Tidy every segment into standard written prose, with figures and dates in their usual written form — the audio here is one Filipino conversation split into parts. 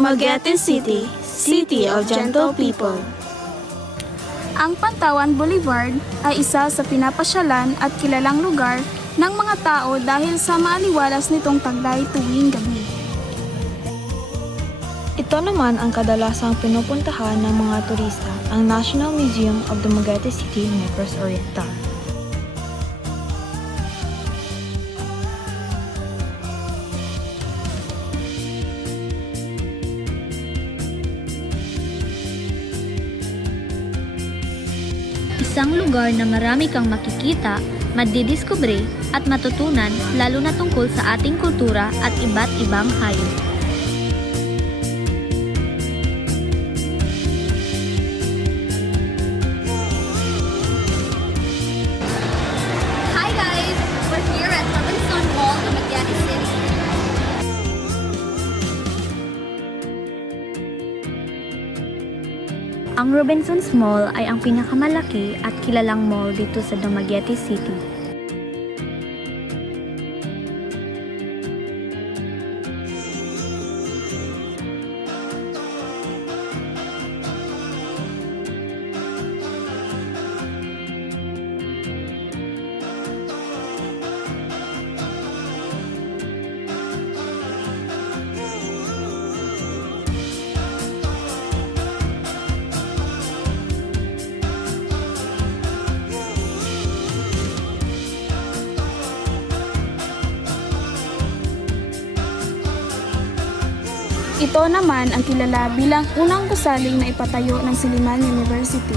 Dumaguete City, City of Gentle People. Ang Pantawan Boulevard ay isa sa pinapasyalan at kilalang lugar ng mga tao dahil sa maaliwalas nitong taglay tuwing gabi. Ito naman ang kadalasang pinupuntahan ng mga turista, ang National Museum of Dumaguete City, Negros Oriental. Isang lugar na marami kang makikita, madidiskubre at matutunan lalo na tungkol sa ating kultura at iba't ibang hayop. Hi guys! We're here at Robinson Mall, Dumaguete City. Ang Robinsons Mall ay ang pinakamalaki at kilalang mall dito sa Dumaguete City. Ito naman ang kilala bilang unang gusaling na ipatayo ng Silliman University.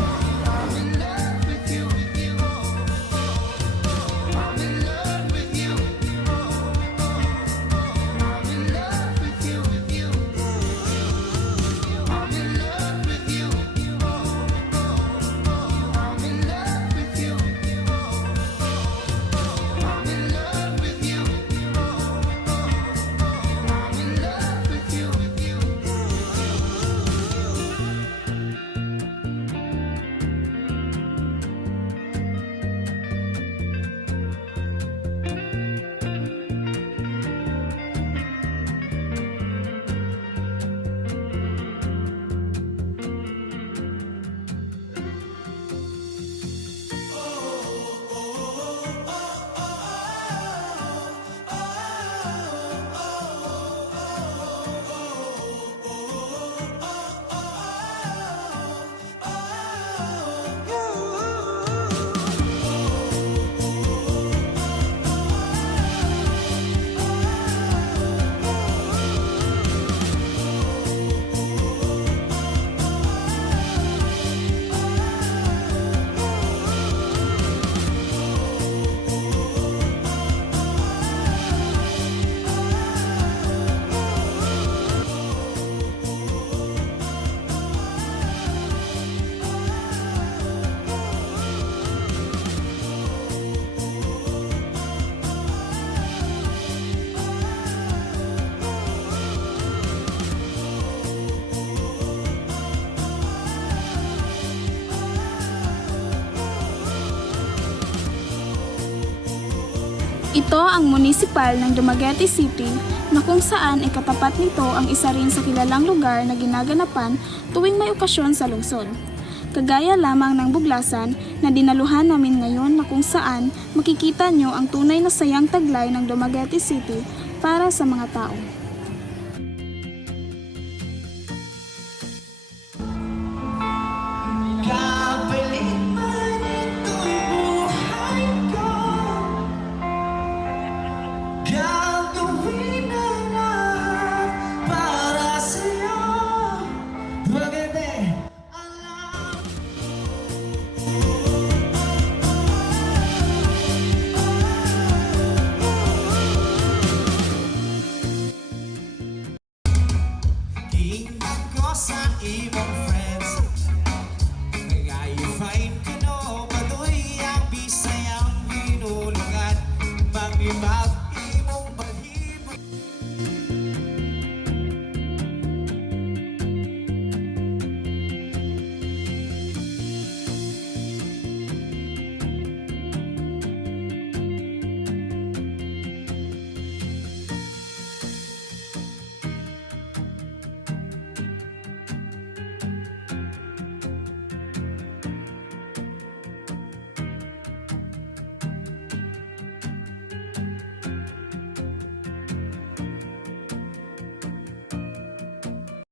Ito ang munisipal ng Dumaguete City na kung saan ay katapat nito ang isa rin sa kilalang lugar na ginaganapan tuwing may okasyon sa lungsod. Kagaya lamang ng Buglasan na dinaluhan namin ngayon na kung saan makikita nyo ang tunay na sayang taglay ng Dumaguete City para sa mga tao.